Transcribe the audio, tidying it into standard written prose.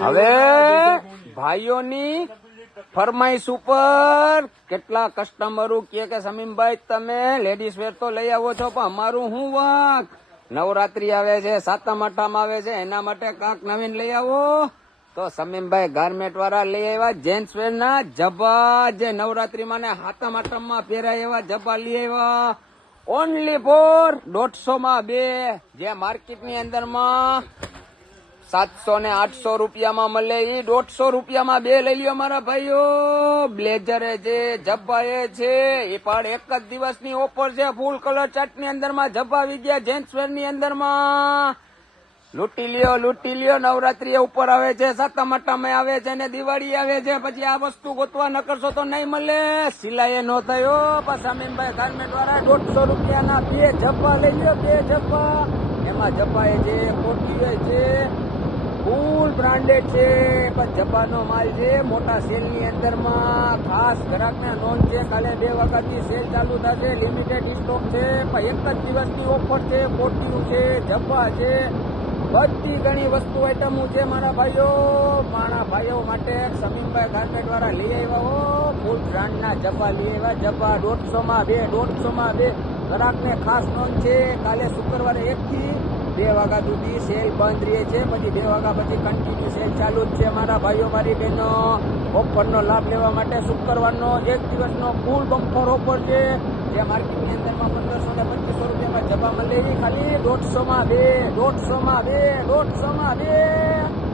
હવે ભાઈઓની ફરમાઈશ ઉપર કેટલા કસ્ટમરો કે સમીમભાઈ તમે લેડીઝ વેર તો લઈ આવો છો પણ અમારું શું વાંક? નવરાત્રી આવે છે, સાતમ આઠમ આવે છે, એના માટે કાંક નવીન લઈ આવો. તો સમીમભાઈ ગાર્મેન્ટ વાળા લઈ આવ્યા જેન્ટ્સ વેર ના જબ્બા, જે નવરાત્રીમાં ને સાતમ આઠમ માં પહેરાય એવા જબ્બા લઈ આવ્યા. ઓનલી ફોર 150 માં 2, જે માર્કેટ ની અંદર માં 700 ને 800 રૂપિયામાં મળે એ 150 રૂપિયામાં 2 લઈ લ્યો મારા ભાઈઓ. બ્લેઝર છે, જબ્બા છે, એ પણ એક જ દિવસની ઓફર છે. ફૂલ કલર ચાર્ટ ની અંદર માં જબ્બા આવી ગયા જેન્ટ્સ વેર ની અંદર માં. લૂંટી લ્યો. નવરાત્રી ઉપર આવે છે, સાતમ આઠમ આવે છે ને દિવાળી આવે છે. પછી આ વસ્તુ ગોતવા ન કરશો તો નહીં મળે. સિલાઈ નો થયો પણ સમીમભાઈ ગાર્મેન્ટ વાળા 150 રૂપિયાના 2 જબ્બા લઈ લ્યો. 2 જબ્બા, એમાં જબ્બા છે, કોટી છે, ફૂલ બ્રાન્ડેડ છે. પણ જબ્બાનો માલ છે મોટા સેલ ની અંદર માં. ખાસ ગ્રાહકને નોંધ છે, કાલે 2 વાગ્યાથી સેલ ચાલુ થશે. લિમિટેડ સ્ટોક છે પણ એક જ દિવસની ઓફર છે. કોટીયું છે, જબ્બા છે, બધી ઘણી વસ્તુ આઈટમો છે મારા ભાઈઓ માટે. સમીમભાઈ ગાર્મેન્ટ વાળા લઈ આવ્યા હો ફૂલ બ્રાન્ડ ના જબ્બા લઈ આવ્યા. જબ્બા 150 માં 2. ગ્રાહકને ખાસ નોંધ છે, કાલે શુક્રવારે 1 થી 2 વાગ્યા સુધી સેલ બંધ રહે છે. પછી 2 વાગ્યા પછી કન્ટિન્યુ સેલ ચાલુ જ છે મારા ભાઈઓ મારી બહેનો. ઓફરનો લાભ લેવા માટે શુક્રવારનો 1 દિવસનો ફૂલ બમ્પર ઓફર છે. જે માર્કેટની અંદરમાં 1500 ને 2500 રૂપિયામાં જબ્બા મળે ખાલી 150 માં 2.